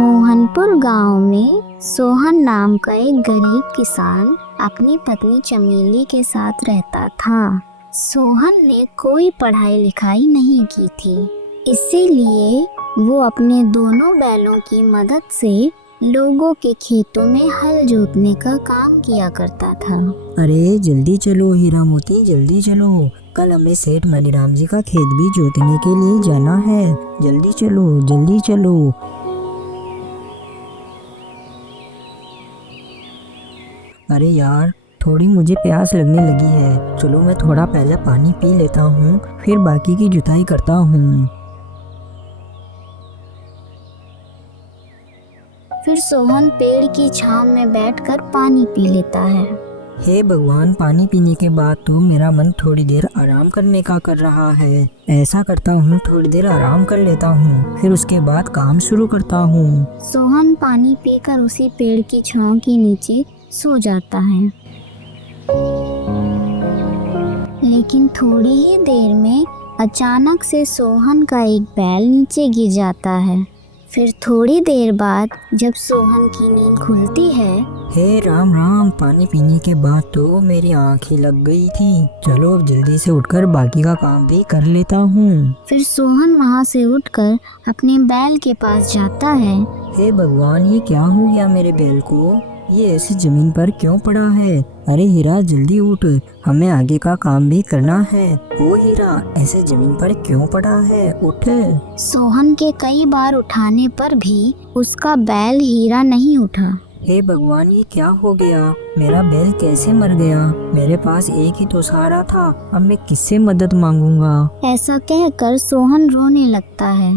मोहनपुर गांव में सोहन नाम का एक गरीब किसान अपनी पत्नी चमेली के साथ रहता था। सोहन ने कोई पढ़ाई लिखाई नहीं की थी, इसीलिए वो अपने दोनों बैलों की मदद से लोगों के खेतों में हल जोतने का काम किया करता था। अरे जल्दी चलो हीरा मोती, जल्दी चलो, कल हमें सेठ मनीराम जी का खेत भी जोतने के लिए जाना है। जल्दी चलो, जल्दी चलो। अरे यार, थोड़ी मुझे प्यास लगने लगी है, चलो मैं थोड़ा पहले पानी पी लेता हूँ, फिर बाकी की जुताई करता हूँ। फिर सोहन पेड़ की छांव में बैठकर पानी पी लेता है। हे भगवान, पानी पीने के बाद तो मेरा मन थोड़ी देर आराम करने का कर रहा है। ऐसा करता हूँ, थोड़ी देर आराम कर लेता हूँ, फिर उसके बाद काम शुरू करता हूँ। सोहन पानी पीकर उसी पेड़ की छांव के नीचे सो जाता है। लेकिन थोड़ी ही देर में अचानक से सोहन का एक बैल नीचे गिर जाता है। फिर थोड़ी देर बाद जब सोहन की नींद खुलती है, हे राम राम, पानी पीने के बाद तो मेरी आँख ही लग गई थी। चलो अब जल्दी से उठकर बाकी का काम भी कर लेता हूँ। फिर सोहन वहाँ से उठकर अपने बैल के पास जाता है। हे भगवान, ये क्या हो गया मेरे बैल को? ये ऐसी जमीन पर क्यों पड़ा है? अरे हीरा, जल्दी उठ, हमें आगे का काम भी करना है। ओ हीरा, ऐसे जमीन पर क्यों पड़ा है? उठ। सोहन के कई बार उठाने पर भी उसका बैल हीरा नहीं उठा। हे भगवान, ये क्या हो गया? मेरा बैल कैसे मर गया? मेरे पास एक ही तो सहारा था, अब मैं किससे मदद मांगूंगा? ऐसा कहकर सोहन रोने लगता है।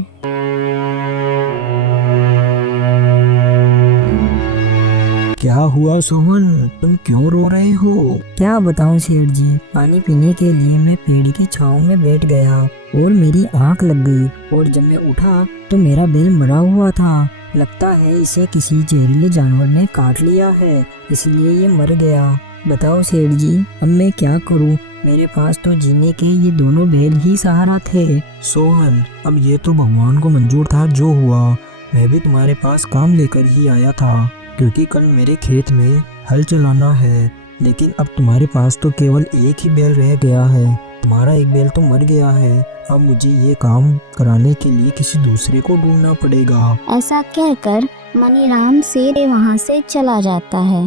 क्या हुआ सोहन, तुम क्यों रो रहे हो? क्या बताऊं सेठ जी, पानी पीने के लिए मैं पेड़ की छांव में बैठ गया और मेरी आंख लग गई, और जब मैं उठा तो मेरा बैल मरा हुआ था। लगता है इसे किसी जहरीले जानवर ने काट लिया है, इसलिए ये मर गया। बताओ सेठ जी, अब मैं क्या करूं? मेरे पास तो जीने के ये दोनों बैल ही सहारा थे। सोहन, अब ये तो भगवान को मंजूर था जो हुआ। मैं भी तुम्हारे पास काम लेकर ही आया था, क्योंकि कल मेरे खेत में हल चलाना है। लेकिन अब तुम्हारे पास तो केवल एक ही बैल रह गया है, तुम्हारा एक बैल तो मर गया है। अब मुझे ये काम कराने के लिए किसी दूसरे को ढूंढना पड़ेगा। ऐसा कहकर मनीराम सेठ वहाँ से चला जाता है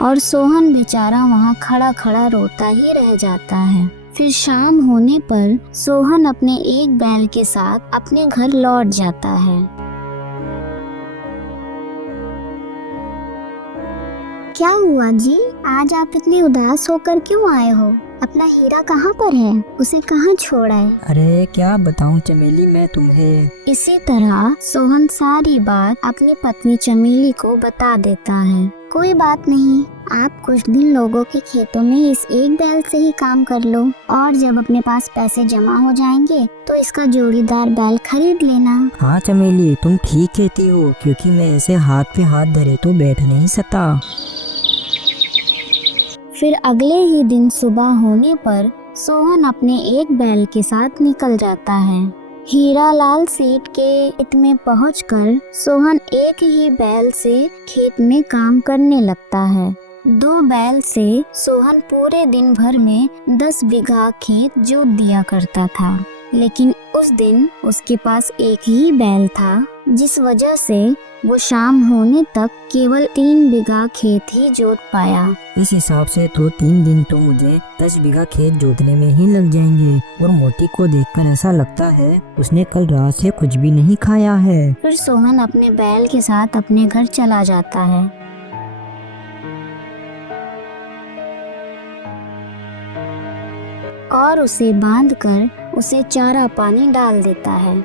और सोहन बेचारा वहाँ खड़ा खड़ा रोता ही रह जाता है। फिर शाम होने पर सोहन अपने एक बैल के साथ अपने घर लौट जाता है। क्या हुआ जी, आज आप इतने उदास होकर क्यों आए हो? अपना हीरा कहाँ पर है? उसे कहाँ छोड़ा है? अरे क्या बताऊं चमेली मैं तुम्हें। इसी तरह सोहन सारी बात अपनी पत्नी चमेली को बता देता है। कोई बात नहीं, आप कुछ दिन लोगों के खेतों में इस एक बैल से ही काम कर लो, और जब अपने पास पैसे जमा हो जाएंगे तो इसका जोड़ीदार बैल खरीद लेना। हाँ चमेली, तुम ठीक कहती हो, क्योंकि मैं ऐसे हाथ पे हाथ धरे तो बैठ नहीं सकता। फिर अगले ही दिन सुबह होने पर सोहन अपने एक बैल के साथ निकल जाता है। हीरालाल सेठ के खेत में पहुंचकर सोहन एक ही बैल से खेत में काम करने लगता है। 2 बैल से सोहन पूरे दिन भर में 10 बीघा खेत जोत दिया करता था, लेकिन उस दिन उसके पास एक ही बैल था, जिस वजह से वो शाम होने तक केवल 3 बीघा खेत ही जोत पाया। इस हिसाब से तो 3 दिन तो मुझे 10 बीघा खेत जोतने में ही लग जाएंगे। और मोती को देखकर ऐसा लगता है उसने कल रात से कुछ भी नहीं खाया है। फिर सोहन अपने बैल के साथ अपने घर चला जाता है। और उसे बांधकर उसे चारा पानी डाल देता है।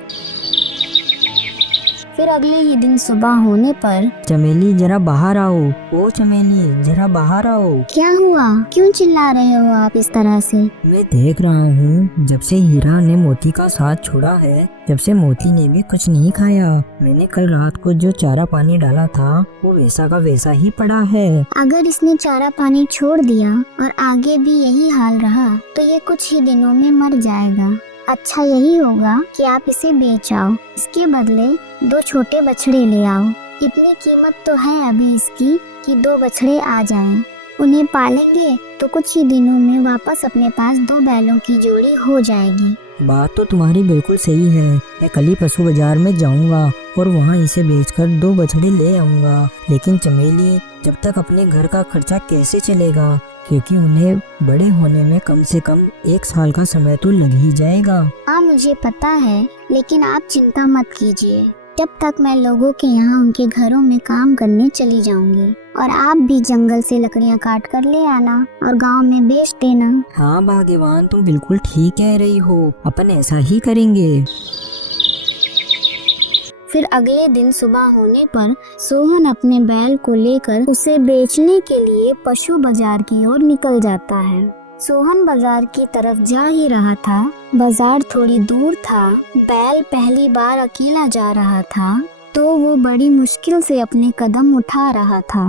फिर अगले ही दिन सुबह होने पर चमेली जरा बाहर आओ। ओ चमेली, जरा बाहर आओ। क्या हुआ? क्यों चिल्ला रहे हो आप इस तरह से? मैं देख रहा हूँ जब से हीरा ने मोती का साथ छोड़ा है, जब से मोती ने भी कुछ नहीं खाया। मैंने कल रात को जो चारा पानी डाला था वो वैसा का वैसा ही पड़ा है। अगर इसने चारा पानी छोड़ दिया और आगे भी यही हाल रहा तो ये कुछ ही दिनों में मर जाएगा। अच्छा यही होगा कि आप इसे बेच आओ, इसके बदले 2 छोटे बछड़े ले आओ। इतनी कीमत तो है अभी इसकी कि 2 बछड़े आ जाएं। उन्हें पालेंगे तो कुछ ही दिनों में वापस अपने पास 2 बैलों की जोड़ी हो जाएगी। बात तो तुम्हारी बिल्कुल सही है। मैं कल ही पशु बाजार में जाऊंगा और वहाँ इसे बेचकर 2 बछड़े ले आऊंगा। लेकिन चमेली, जब तक अपने घर का खर्चा कैसे चलेगा, क्योंकि उन्हें बड़े होने में कम से कम 1 साल का समय तो लग ही जाएगा। हाँ मुझे पता है, लेकिन आप चिंता मत कीजिए। जब तक मैं लोगों के यहाँ उनके घरों में काम करने चली जाऊंगी, और आप भी जंगल से लकड़ियाँ काट कर ले आना और गांव में बेच देना। हाँ भाग्यवान, तुम बिल्कुल ठीक कह रही हो। अपन ऐसा ही करेंगे। फिर अगले दिन सुबह होने पर सोहन अपने बैल को लेकर उसे बेचने के लिए पशु बाजार की ओर निकल जाता है। सोहन बाजार की तरफ जा ही रहा था। बाजार थोड़ी दूर था। बैल पहली बार अकेला जा रहा था, तो वो बड़ी मुश्किल से अपने कदम उठा रहा था।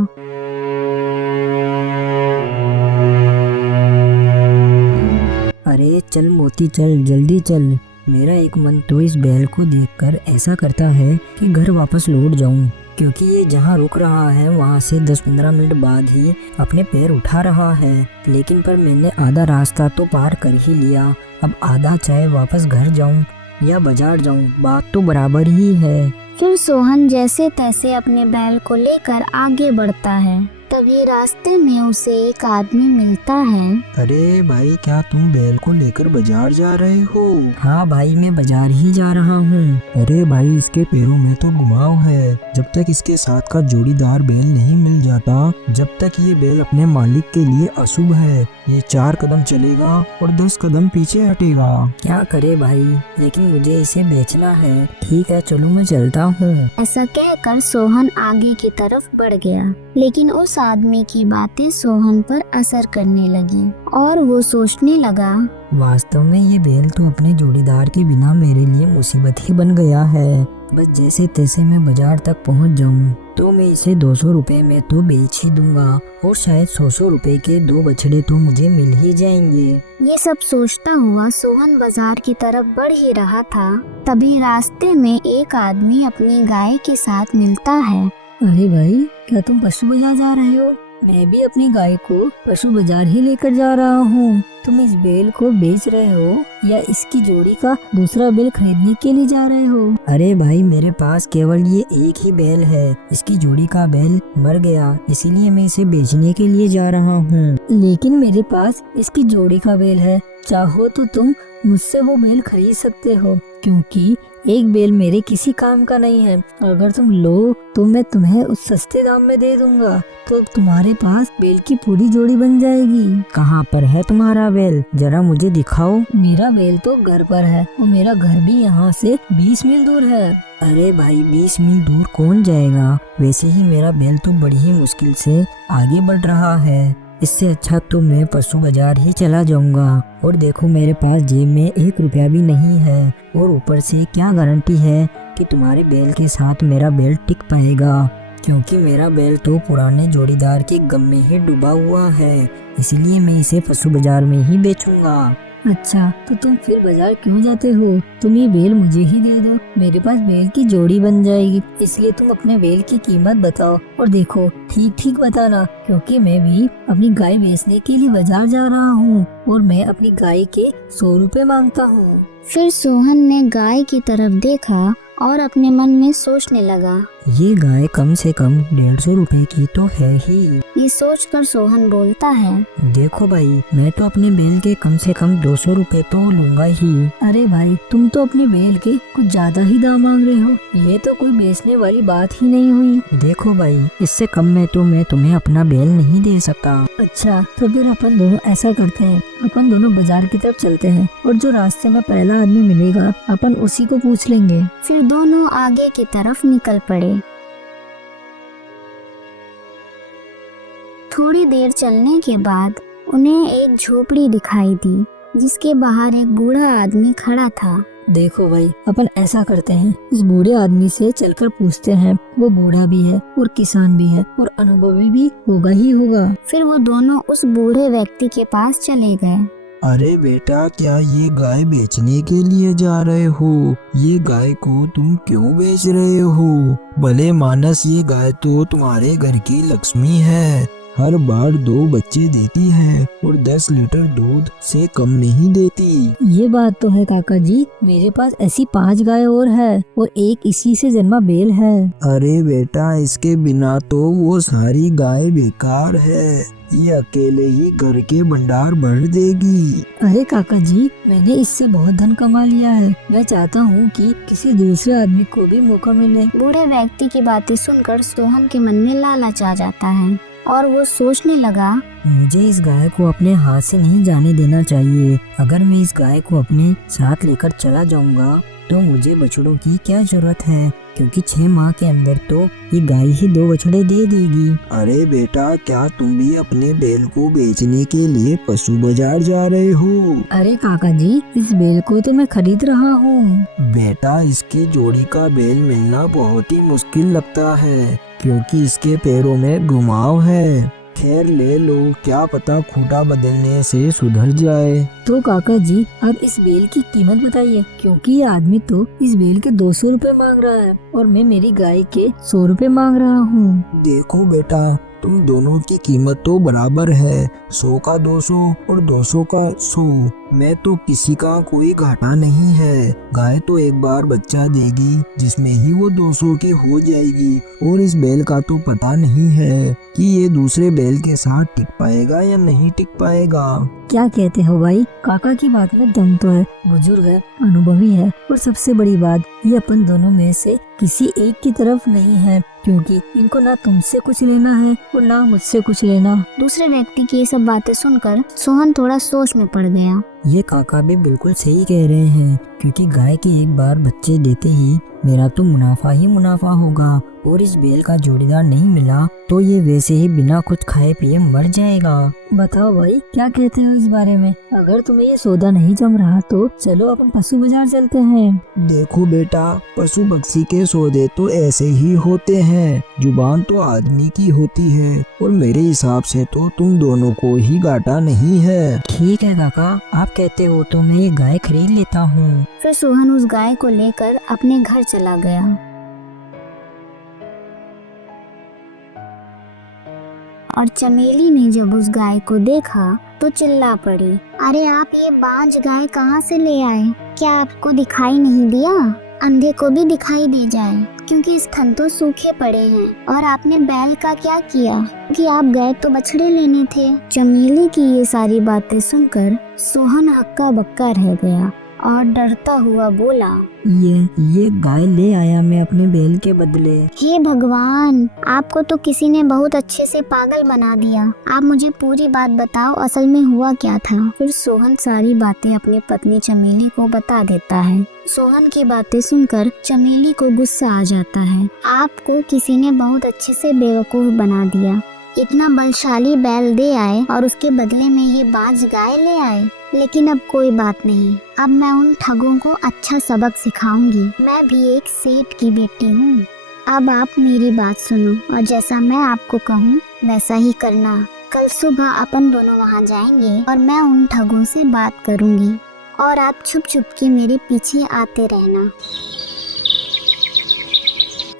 अरे चल मोती चल, जल्दी चल। मेरा एक मन तो इस बैल को देखकर ऐसा करता है कि घर वापस लौट जाऊं, क्योंकि ये जहाँ रुक रहा है वहाँ से 10-15 मिनट बाद ही अपने पैर उठा रहा है। लेकिन पर मैंने आधा रास्ता तो पार कर ही लिया। अब आधा चाहे वापस घर जाऊं या बाजार जाऊं, बात तो बराबर ही है। फिर सोहन जैसे तैसे अपने बैल को लेकर आगे बढ़ता है। तभी रास्ते में उसे एक आदमी मिलता है। अरे भाई, क्या तुम बैल को लेकर बाजार जा रहे हो? हाँ भाई, मैं बाजार ही जा रहा हूँ। अरे भाई, इसके पैरों में तो घुमाव है। जब तक इसके साथ का जोड़ीदार बैल नहीं मिल जाता, जब तक ये बैल अपने मालिक के लिए अशुभ है। ये 4 कदम चलेगा और 10 कदम पीछे हटेगा। क्या करे भाई, लेकिन मुझे इसे बेचना है। ठीक है, चलो मैं चलता हूँ। ऐसा कहकर सोहन आगे की तरफ बढ़ गया, लेकिन उस आदमी की बातें सोहन पर असर करने लगी और वो सोचने लगा, वास्तव में ये बैल तो अपने जोड़ीदार के बिना मेरे लिए मुसीबत ही बन गया है। बस जैसे तैसे मैं बाजार तक पहुंच जाऊं तो मैं इसे 200 रुपए में तो बेच ही दूंगा, और शायद 100 रुपए के 2 बछड़े तो मुझे मिल ही जाएंगे। ये सब सोचता हुआ सोहन बाजार की तरफ बढ़ ही रहा था। तभी रास्ते में एक आदमी अपनी गाय के साथ मिलता है। अरे भाई, क्या तुम पशु बाजार जा रहे हो? मैं भी अपनी गाय को पशु बाजार ही लेकर जा रहा हूँ। तुम इस बैल को बेच रहे हो या इसकी जोड़ी का दूसरा बैल खरीदने के लिए जा रहे हो? अरे भाई, मेरे पास केवल ये एक ही बैल है। इसकी जोड़ी का बैल मर गया, इसीलिए मैं इसे बेचने के लिए जा रहा हूँ। लेकिन मेरे पास इसकी जोड़ी का बैल है। चाहो तो तुम मुझसे वो बैल खरीद सकते हो, क्योंकि एक बैल मेरे किसी काम का नहीं है। अगर तुम लो तो मैं तुम्हें उस सस्ते दाम में दे दूंगा, तो तुम्हारे पास बैल की पूरी जोड़ी बन जाएगी। कहाँ पर है तुम्हारा बैल? जरा मुझे दिखाओ। मेरा बैल तो घर पर है, और मेरा घर भी यहाँ से 20 मील दूर है। अरे भाई, 20 मील दूर कौन जाएगा? वैसे ही मेरा बैल तो बड़ी ही मुश्किल से आगे बढ़ रहा है। इससे अच्छा तो मैं पशु बाजार ही चला जाऊंगा। और देखो, मेरे पास जेब में 1 रुपया भी नहीं है, और ऊपर से क्या गारंटी है कि तुम्हारे बैल के साथ मेरा बैल टिक पाएगा, क्योंकि मेरा बैल तो पुराने जोड़ीदार के गम में ही डूबा हुआ है। इसलिए मैं इसे पशु बाजार में ही बेचूंगा। अच्छा, तो तुम फिर बाजार क्यों जाते हो? तुम ये बैल मुझे ही दे दो, मेरे पास बैल की जोड़ी बन जाएगी। इसलिए तुम अपने बैल की कीमत बताओ, और देखो ठीक ठीक बताना, क्योंकि मैं भी अपनी गाय बेचने के लिए बाजार जा रहा हूँ, और मैं अपनी गाय के 100 रुपए मांगता हूँ। फिर सोहन ने गाय की तरफ देखा और अपने मन में सोचने लगा, ये गाय कम से कम 150 रुपए की तो है ही। ये सोचकर सोहन बोलता है, देखो भाई, मैं तो अपने बैल के कम से कम 200 रुपए तो लूंगा ही। अरे भाई, तुम तो अपने बैल के कुछ ज्यादा ही दाम मांग रहे हो। ये तो कोई बेचने वाली बात ही नहीं हुई। देखो भाई, इससे कम में तो मैं तुम्हें अपना बैल नहीं दे सकता। अच्छा, तो फिर अपन दोनों ऐसा करते हैं, अपन दोनों बाजार की तरफ चलते हैं, और जो रास्ते में पहला आदमी मिलेगा अपन उसी को पूछ लेंगे। फिर दोनों आगे की तरफ निकल पड़े। थोड़ी देर चलने के बाद उन्हें एक झोपड़ी दिखाई दी, जिसके बाहर एक बूढ़ा आदमी खड़ा था। देखो भाई, अपन ऐसा करते हैं, उस बूढ़े आदमी से चलकर पूछते हैं। वो बूढ़ा भी है और किसान भी है और अनुभवी भी होगा ही होगा। फिर वो दोनों उस बूढ़े व्यक्ति के पास चले गए। अरे बेटा, क्या ये गाय बेचने के लिए जा रहे हो? ये गाय को तुम क्यों बेच रहे हो? भले मानस, ये गाय तो तुम्हारे घर की लक्ष्मी है। हर बार 2 बच्चे देती है और 10 लीटर दूध से कम नहीं देती। ये बात तो है काका जी, मेरे पास ऐसी 5 गाय और है और एक इसी से जन्मा बैल है। अरे बेटा, इसके बिना तो वो सारी गाय बेकार है। ये अकेले ही घर के भंडार भर देगी। अरे काका जी, मैंने इससे बहुत धन कमा लिया है। मैं चाहता हूँ कि किसी दूसरे आदमी को भी मौका मिले। बूढ़े व्यक्ति की बातें सुनकर सोहन के मन में लालच आ जाता है और वो सोचने लगा, मुझे इस गाय को अपने हाथ से नहीं जाने देना चाहिए। अगर मैं इस गाय को अपने साथ लेकर चला जाऊंगा तो मुझे बछड़ों की क्या जरूरत है, क्योंकि 6 माह के अंदर तो ये गाय ही 2 बछड़े दे देगी। अरे बेटा, क्या तुम भी अपने बैल को बेचने के लिए पशु बाजार जा रहे हो? अरे काका जी, इस बैल को तो मैं खरीद रहा हूँ। बेटा, इसकी जोड़ी का बैल मिलना बहुत ही मुश्किल लगता है, क्योंकि इसके पैरों में घुमाव है। खैर, ले लो, क्या पता खूंटा बदलने से सुधर जाए। तो काका जी, अब इस बैल की कीमत बताइए, क्योंकि ये आदमी तो इस बैल के 200 रुपए मांग रहा है और मैं मेरी गाय के 100 रुपए मांग रहा हूँ। देखो बेटा, तुम दोनों की कीमत तो बराबर है, 100 का 200 और 200 का 100। मैं तो किसी का कोई घाटा नहीं है। गाय तो एक बार बच्चा देगी, जिसमें ही वो 200 की हो जाएगी। और इस बैल का तो पता नहीं है कि ये दूसरे बैल के साथ टिक पाएगा या नहीं टिक पाएगा। क्या कहते हो भाई? काका की बात में दम तो है, बुजुर्ग है, अनुभवी है, और सबसे बड़ी बात, ये अपन दोनों में से किसी एक की तरफ नहीं है, क्योंकि इनको ना तुमसे कुछ लेना है और ना मुझसे कुछ लेना। दूसरे व्यक्ति की ये सब बातें सुनकर सोहन थोड़ा सोच में पड़ गया। ये काका भी बिल्कुल सही कह रहे हैं, क्योंकि गाय के एक बार बच्चे देते ही मेरा तो मुनाफा ही मुनाफा होगा, और इस बैल का जोड़ीदार नहीं मिला तो ये वैसे ही बिना कुछ खाए पिए मर जाएगा। बताओ भाई, क्या कहते हो इस बारे में? अगर तुम्हें ये सौदा नहीं जम रहा तो चलो अपन पशु बाजार चलते हैं। देखो बेटा, पशु पक्षी के सौदे तो ऐसे ही होते हैं, जुबान तो आदमी की होती है, और मेरे हिसाब से तो तुम दोनों को ही घाटा नहीं है। ठीक है काका, आप कहते हो तो मैं ये गाय खरीद लेता हूँ। फिर सोहन उस गाय को लेकर अपने घर चला गया और चमेली ने जब उस गाय को देखा तो चिल्ला पड़ी, अरे आप ये बांझ गाय कहाँ से ले आए? क्या आपको दिखाई नहीं दिया? अंधे को भी दिखाई दे जाए, क्योंकि स्तन तो सूखे पड़े हैं। और आपने बैल का क्या किया कि आप गए तो बछड़े लेने थे। चमेली की ये सारी बातें सुनकर सोहन हक्का बक्का रह गया और डरता हुआ बोला, ये गाय ले आया मैं अपने बैल के बदले। हे भगवान, आपको तो किसी ने बहुत अच्छे से पागल बना दिया। आप मुझे पूरी बात बताओ, असल में हुआ क्या था? फिर सोहन सारी बातें अपनी पत्नी चमेली को बता देता है। सोहन की बातें सुनकर चमेली को गुस्सा आ जाता है। आपको किसी ने बहुत अच्छे से बेवकूफ बना दिया। इतना बलशाली बैल दे आए और उसके बदले में ये बांझ गाय ले आए। लेकिन अब कोई बात नहीं, अब मैं उन ठगों को अच्छा सबक सिखाऊंगी। मैं भी एक सेठ की बेटी हूँ। अब आप मेरी बात सुनो और जैसा मैं आपको कहूँ वैसा ही करना। कल सुबह अपन दोनों वहाँ जाएंगे और मैं उन ठगों से बात करूँगी और आप छुप छुप के मेरे पीछे आते रहना।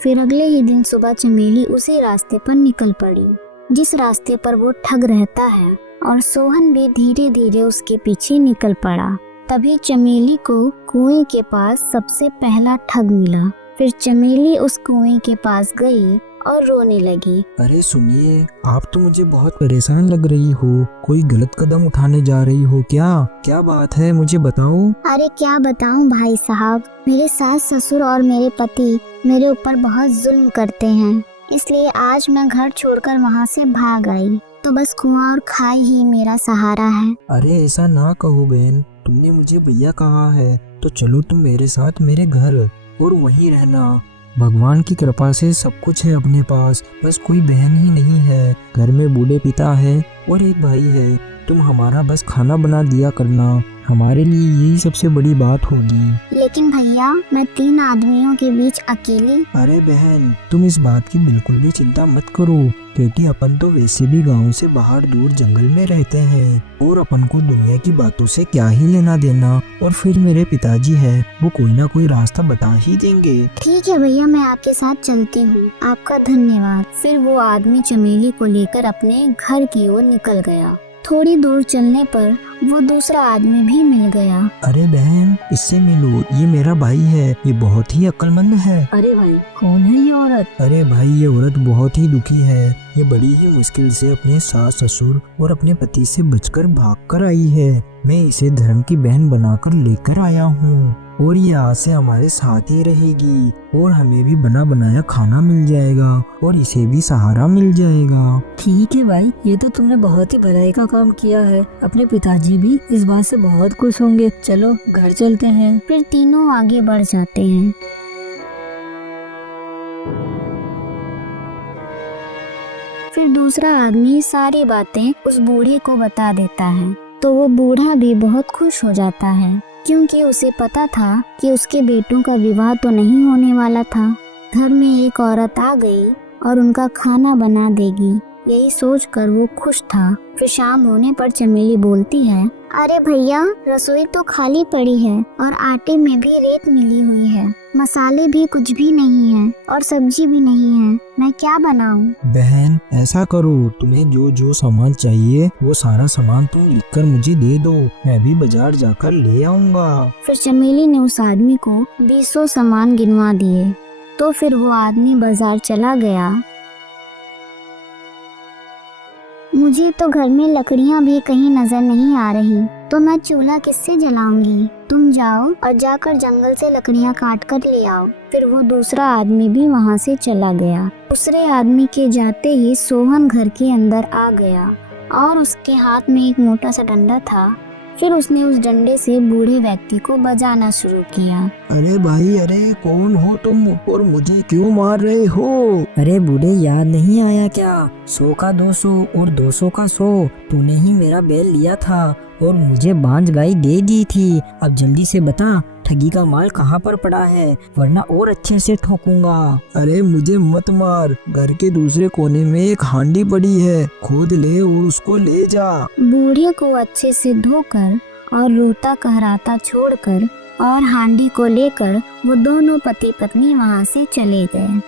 फिर अगले ही दिन सुबह चमेली उसी रास्ते पर निकल पड़ी जिस रास्ते पर वो ठग रहता है, और सोहन भी धीरे धीरे उसके पीछे निकल पड़ा। तभी चमेली को कुएं के पास सबसे पहला ठग मिला। फिर चमेली उस कुएं के पास गई और रोने लगी। अरे सुनिए, आप तो मुझे बहुत परेशान लग रही हो। कोई गलत कदम उठाने जा रही हो क्या? क्या बात है, मुझे बताओ। अरे क्या बताऊं भाई साहब, मेरे सास ससुर और मेरे पति मेरे ऊपर बहुत जुल्म करते हैं, इसलिए आज मैं घर छोड़कर वहाँ से भाग आई। तो बस कुआं और खाई ही मेरा सहारा है। अरे ऐसा ना कहो बहन, तुमने मुझे भैया कहा है तो चलो तुम मेरे साथ मेरे घर और वहीं रहना। भगवान की कृपा से सब कुछ है अपने पास, बस कोई बहन ही नहीं है। घर में बूढ़े पिता है और एक भाई है, तुम हमारा बस खाना बना दिया करना, हमारे लिए यही सबसे बड़ी बात होगी। लेकिन भैया मैं 3 आदमियों के बीच अकेली। अरे बहन, तुम इस बात की बिल्कुल भी चिंता मत करो, क्योंकि अपन तो वैसे भी गांव से बाहर दूर जंगल में रहते हैं और अपन को दुनिया की बातों से क्या ही लेना देना। और फिर मेरे पिताजी है, वो कोई ना कोई रास्ता बता ही देंगे। ठीक है भैया, मैं आपके साथ चलती हूँ, आपका धन्यवाद। फिर वो आदमी चमेली को लेकर अपने घर की ओर निकल गया। थोड़ी दूर चलने पर वो दूसरा आदमी भी मिल गया। अरे बहन, इससे मिलो, ये मेरा भाई है, ये बहुत ही अक्लमंद है। अरे भाई, कौन है ये औरत? अरे भाई, ये औरत बहुत ही दुखी है, ये बड़ी ही मुश्किल से अपने सास ससुर और अपने पति से बचकर भागकर आई है। मैं इसे धर्म की बहन बनाकर लेकर आया हूँ और ये आज से हमारे साथ ही रहेगी और हमें भी बना बनाया खाना मिल जाएगा और इसे भी सहारा मिल जाएगा। ठीक है भाई, ये तो तुमने बहुत ही भलाई का काम किया है। अपने पिताजी भी इस बात से बहुत खुश होंगे। चलो घर चलते हैं। फिर तीनों आगे बढ़ जाते हैं। फिर दूसरा आदमी सारी बातें उस बूढ़े को बता देता है, तो वो बूढ़ा भी बहुत खुश हो जाता है, क्योंकि उसे पता था कि उसके बेटों का विवाह तो नहीं होने वाला था। घर में एक औरत आ गई और उनका खाना बना देगी, यही सोचकर वो खुश था। फिर शाम होने पर चमेली बोलती है, अरे भैया, रसोई तो खाली पड़ी है और आटे में भी रेत मिली हुई है, मसाले भी कुछ भी नहीं है और सब्जी भी नहीं है, मैं क्या बनाऊं? बहन, ऐसा करो, तुम्हें जो जो सामान चाहिए वो सारा सामान तुम लिखकर मुझे दे दो, मैं भी बाजार जाकर ले आऊंगा। फिर चमेली ने उस आदमी को 20 सामान गिनवा दिए। तो फिर वो आदमी बाजार चला गया। मुझे तो घर में लकड़ियां भी कहीं नजर नहीं आ रही, तो मैं चूल्हा किससे जलाऊंगी? तुम जाओ और जाकर जंगल से लकड़ियां काट कर ले आओ। फिर वो दूसरा आदमी भी वहां से चला गया। दूसरे आदमी के जाते ही सोहन घर के अंदर आ गया और उसके हाथ में एक मोटा सा डंडा था। फिर उसने उस डंडे से बूढ़े व्यक्ति को बजाना शुरू किया। अरे भाई, अरे कौन हो तुम और मुझे क्यों मार रहे हो? अरे बूढ़े, याद नहीं आया क्या? 100 का 200 और 200 का 100, तूने ही मेरा बैल लिया था और मुझे बांझ गाय दे दी थी। अब जल्दी से बता, ठगी का माल कहाँ पर पड़ा है, वरना और अच्छे से ठोकूंगा। अरे मुझे मत मार, घर के दूसरे कोने में एक हांडी पड़ी है, खोद ले और उसको ले जा। बूढ़े को अच्छे से धोकर और रोता कहराता छोड़कर और हांडी को लेकर वो दोनों पति पत्नी वहां से चले गए।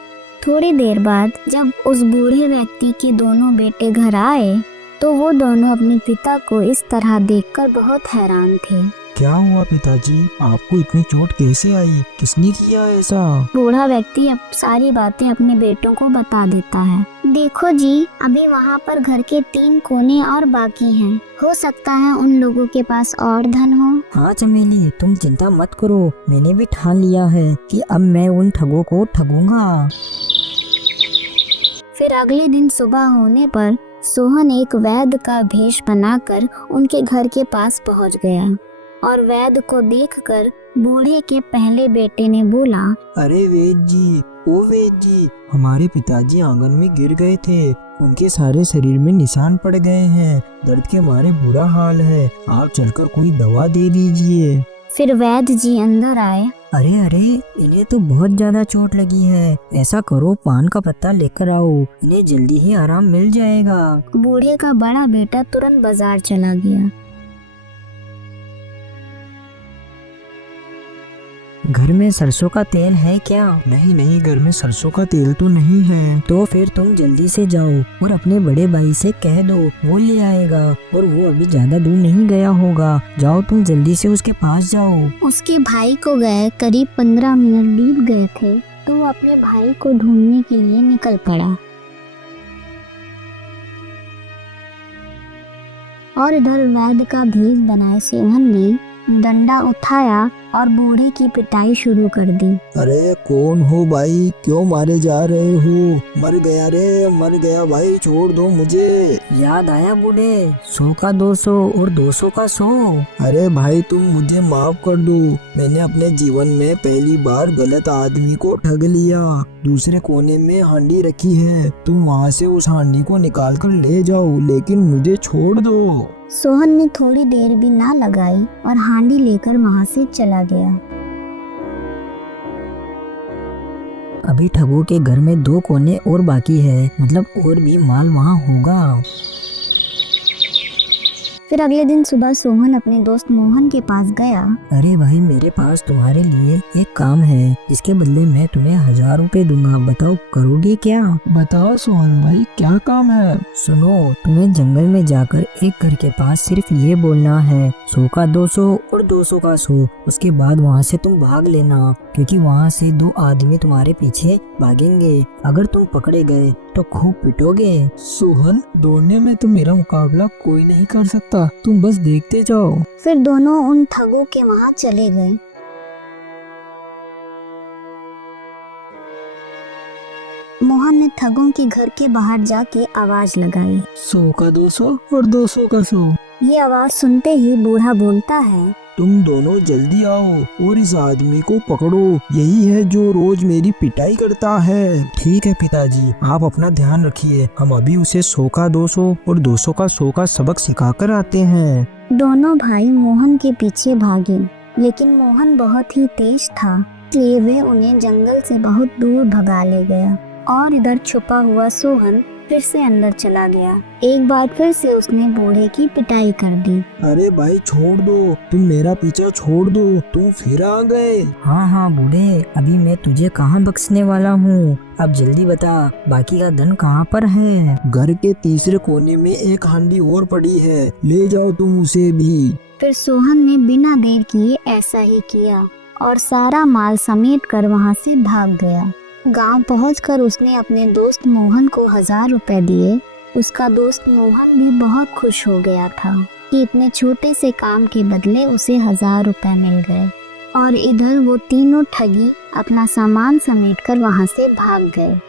थोड़ी देर बाद जब उस बूढ़े व्यक्ति के दोनों बेटे घर आए, तो वो दोनों अपने पिता को इस तरह देखकर बहुत हैरान थे। क्या हुआ पिताजी, आपको इतनी चोट कैसे आई, किसने किया ऐसा? बूढ़ा व्यक्ति अब सारी बातें अपने बेटों को बता देता है। देखो जी, अभी वहाँ पर घर के 3 कोने और बाकी हैं। हो सकता है उन लोगों के पास और धन हो। हाँ चमेली, तुम चिंता मत करो, मैंने भी ठान लिया है कि अब मैं उन ठगों को ठगूंगा। फिर अगले दिन सुबह होने पर सोहन एक वैद्य का भेष बनाकर उनके घर के पास पहुंच गया और वैद्य को देखकर बूढ़े के पहले बेटे ने बोला, अरे वेद जी, ओ वेद जी, हमारे पिताजी आंगन में गिर गए थे, उनके सारे शरीर में निशान पड़ गए हैं, दर्द के मारे बुरा हाल है, आप चलकर कोई दवा दे दीजिए। फिर वैद्य जी अंदर आए। अरे अरे, इन्हें तो बहुत ज्यादा चोट लगी है, ऐसा करो पान का पत्ता लेकर आओ, इन्हें जल्दी ही आराम मिल जाएगा। बूढ़े का बड़ा बेटा तुरंत बाजार चला गया। घर में सरसों का तेल है क्या? नहीं नहीं, घर में सरसों का तेल तो नहीं है। तो फिर तुम जल्दी से जाओ और अपने बड़े भाई से कह दो, वो ले आएगा, और वो अभी ज्यादा दूर नहीं गया होगा। जाओ तुम जल्दी से उसके पास जाओ। उसके भाई को गए करीब 15 मिनट बीत गए थे, तो वो अपने भाई को ढूंढने के लिए निकल पड़ा। और इधर वैद्य का भेष बनाए सोहन ने डंडा उठाया और बूढ़े की पिटाई शुरू कर दी। अरे कौन हो भाई, क्यों मारे जा रहे हो? मर गया रे, मर गया भाई, छोड़ दो मुझे। याद आया बूढ़े, 100 का 200 और 200 का 100। अरे भाई तुम मुझे माफ कर दो, मैंने अपने जीवन में पहली बार गलत आदमी को ठग लिया। दूसरे कोने में हांडी रखी है, तुम वहाँ से उस हांडी को निकाल कर ले जाओ, लेकिन मुझे छोड़ दो। सोहन ने थोड़ी देर भी ना लगाई और हांडी लेकर वहाँ से चला गया। अभी ठगों के घर में 2 कोने और बाकी है, मतलब और भी माल वहाँ होगा। फिर अगले दिन सुबह सोहन अपने दोस्त मोहन के पास गया। अरे भाई, मेरे पास तुम्हारे लिए एक काम है, इसके बदले मैं तुम्हें 1000 रुपए दूंगा, बताओ करोगे क्या? बताओ सोहन भाई, क्या काम है? सुनो, तुम्हें जंगल में जाकर एक घर के पास सिर्फ ये बोलना है 100 का 200 और 200 का 100। उसके बाद वहाँ से तुम भाग लेना, क्योंकि वहाँ से 2 आदमी तुम्हारे पीछे भागेंगे। अगर तुम पकड़े गए तो खूब पिटोगे। सोहन, दौड़ने में तो मेरा मुकाबला कोई नहीं कर सकता, तुम बस देखते जाओ। फिर दोनों उन ठगों के वहाँ चले गए। मोहन ने ठगों के घर के बाहर जाके आवाज लगाई। 100 का 200 और 200 का 100। ये आवाज सुनते ही बूढ़ा बोलता है, तुम दोनों जल्दी आओ और इस आदमी को पकड़ो, यही है जो रोज मेरी पिटाई करता है। ठीक है पिताजी, आप अपना ध्यान रखिए, हम अभी उसे 100 का 200 और 200 का 100 का सबक सिखा कर आते हैं। दोनों भाई मोहन के पीछे भागे, लेकिन मोहन बहुत ही तेज था, इसलिए वे उन्हें जंगल से बहुत दूर भगा ले गया। और इधर छुपा हुआ सोहन फिर से अंदर चला गया। एक बार फिर से उसने बूढ़े की पिटाई कर दी। अरे भाई छोड़ दो, तुम मेरा पीछा छोड़ दो, तुम फिर आ गए। हाँ हाँ बूढ़े, अभी मैं तुझे कहाँ बख्शने वाला हूँ, अब जल्दी बता बाकी का धन कहाँ पर है? घर के तीसरे कोने में एक हांडी और पड़ी है, ले जाओ तुम उसे भी। फिर सोहन ने बिना देर किए ऐसा ही किया और सारा माल समेट कर वहाँ से भाग गया। गांव पहुंचकर उसने अपने दोस्त मोहन को 1000 रुपए दिए। उसका दोस्त मोहन भी बहुत खुश हो गया था कि इतने छोटे से काम के बदले उसे 1000 रुपए मिल गए। और इधर वो तीनों ठगी अपना सामान समेटकर वहां से भाग गए।